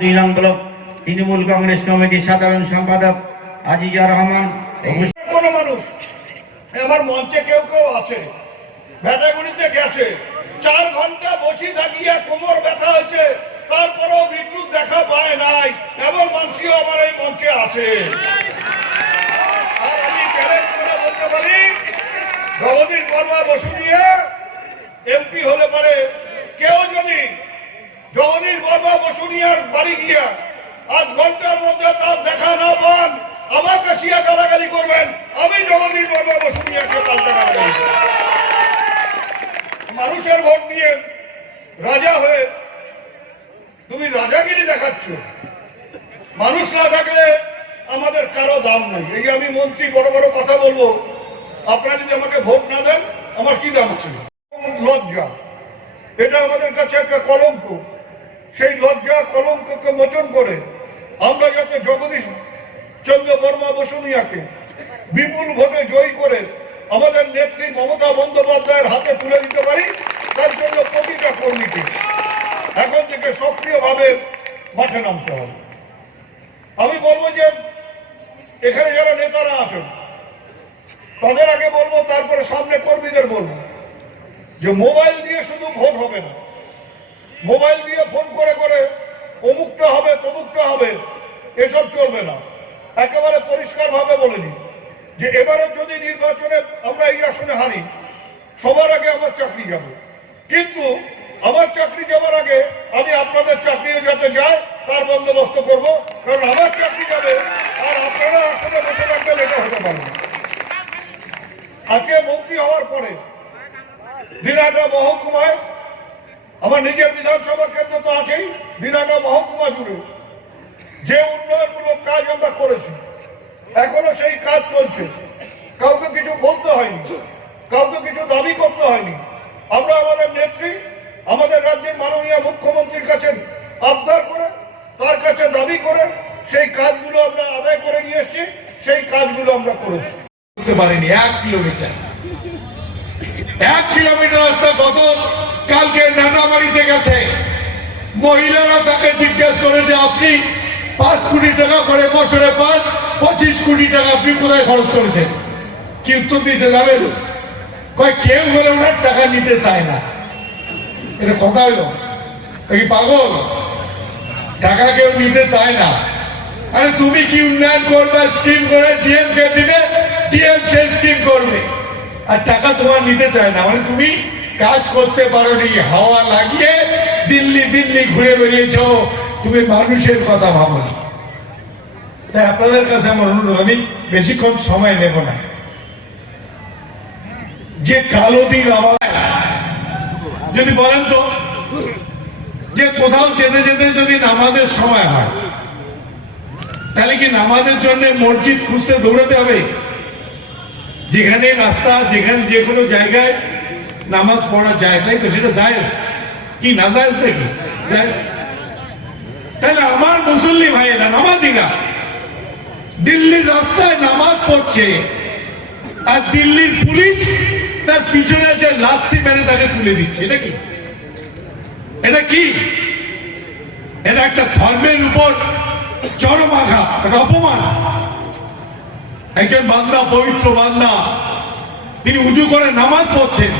দুই নং ব্লক তৃণমূল কংগ্রেস কমিটির সাধারণ সম্পাদক আজিজুর রহমান। কোন মানুষ আমার মঞ্চে কেউ কেউ আছে, ভেটাগুড়িতে গেছে, 4 ঘন্টা বসে থাকিয়া কোমর ব্যথা হয়েছে, তারপরেও বিদ্যুৎ দেখা পায় নাই, এমন মানুষও আমার এই মঞ্চে আছে। আর আমি চ্যালেঞ্জ করে বলতে পারি, জগদীশ বর্মা বসু নিয়ে এমপি হলে পারে কেউ যদি জগদীশ বর্মা বসুনিয়ার বাড়ি গিয়া 8 ঘন্টার মধ্যে তার দেখা না পান, আমাকে শিয়া গালাগালি করবেন, আমি জগদীশ বর্মা বসুনিয়াকে পাল্টা গালাগালি করব। মানুষের ভোট নিয়ে রাজা হয়ে তুমি রাজাগিরি দেখাচ্ছ। মানুষ না থাকলে আমাদের কারো দাম নাই। এই যে আমি মন্ত্রী বড় বড় কথা বলবো, আপনারা যদি আমাকে ভোট না দেন আমার কি দাম আছে? লজ্জা, এটা আমাদের কাছে একটা কলঙ্ক। সেই লজ্জা কলঙ্ককে মোচন করে আমরা যাতে জগদীশ চন্দ্র বর্মা বসুনিয়াকে বিপুল ভোটে জয়ী করে আমাদের নেত্রী মমতা বন্দ্যোপাধ্যায়ের হাতে তুলে দিতে পারি, তার জন্য প্রতিটা কর্মীকে এখন থেকে সক্রিয়ভাবে মাঠে নামতে হবে। আমি বলবো যে এখানে যারা নেতারা আছেন তাদের আগে বলবো, তারপরে সামনে কর্মীদের বলবো যে মোবাইল দিয়ে শুধু ভোট হবে না, মোবাইল দিয়ে ফোন করে করে অমুকটা হবে তমুকটা হবে এসব চলবে না। একেবারে পরিষ্কার ভাবে বলে দিই যে এবারে যদি নির্বাচনে আমরা এই আসনে হারি, সবার আগে আমার চাকরি যাবে, কিন্তু আমার চাকরি যাবার আগে আমি আপনাদের চাকরিও যাতে যায় তার বন্দোবস্ত করব, কারণ আমার চাকরি যাবে আর আপনারা আসলে বসে থাকবেন, এটা হতে পারবে না। আজকে মন্ত্রী হওয়ার পরে দিনাটা মহকুমায়, আমার নিজের বিধানসভা কেন্দ্র তো আছেই, দিনাটা মহকুমা জুড়ে যে উন্নয়নমূলক কাজ আমরা করেছি এখনো সেই কাজ চলছে। কাউকে কিছু বলতে হয়নি, কাউকে কিছু দাবি করতে হয়নি। আমরা আমাদের নেত্রী, আমাদের রাজ্যের মাননীয় মুখ্যমন্ত্রীর কাছে আবদার করে, তার কাছে দাবি করে সেই কাজগুলো আমরা আদায় করে নিয়ে এসেছি, সেই কাজগুলো আমরা করেছি। করতে পারিনি 1 কিলোমিটার, 1 কিলোমিটার রাস্তা গত কালকে নাটাবাড়িতে গেছে। মহিলারা তাকে জিজ্ঞেস করেছে আপনি 5 কোটি টাকা করে বছরে পান, 25 কোটি টাকা আপনি কোথায় খরচ করেছেন? কি উত্তর দিতে যাবেন? কয় কেউ বলে ওনার টাকা নিতে চায় না। এটা কথা হইল? এই পাগল, টাকা কেউ নিতে চায় না। আরে তুমি কি উন্নয়ন করবে, স্কিম করে ডিএমকে দিবে, ডিএম সেই স্কিম করবে, আর টাকা তোমার নিতে চায় না। মানে তুমি কাজ করতে পারোনি, হাওয়া লাগিয়ে দিল্লি দিল্লি ঘুরে বেরিয়েছ, তুমি মানুষের কথা ভাবনি। তাই আপনাদের কাছে আমার অনুরোধ, আমি বেশিক্ষণ সময় নেব না, যে কালো দিন আমার যদি বলেন তো, যে কোথাও যেতে যেতে যদি নামাজের সময় হয় তাহলে কি নামাজের জন্য মসজিদ খুঁজতে দৌড়াতে হবে? যেখানে রাস্তা, যেখানে যে কোনো জায়গায় নামাজ পড়া যায়, তাই তো? সেটা জায়েজ কি না জায়েজ নাকি? জায়েজ। তাহলে আমার মুসল্লি ভাইয়েরা, নামাজিরা দিল্লির রাস্তায় নামাজ পড়ছে, আর দিল্লির পুলিশ তার পিছনে এসে লাথি মেরে তাকে তুলে দিচ্ছে। এটা কি? এটা কি? এটা একটা ধর্মের উপর চরম আঘাত, অপমান। একজন বান্দা, পবিত্র বান্দা, তিনি উজু করে নামাজ পড়ছেন,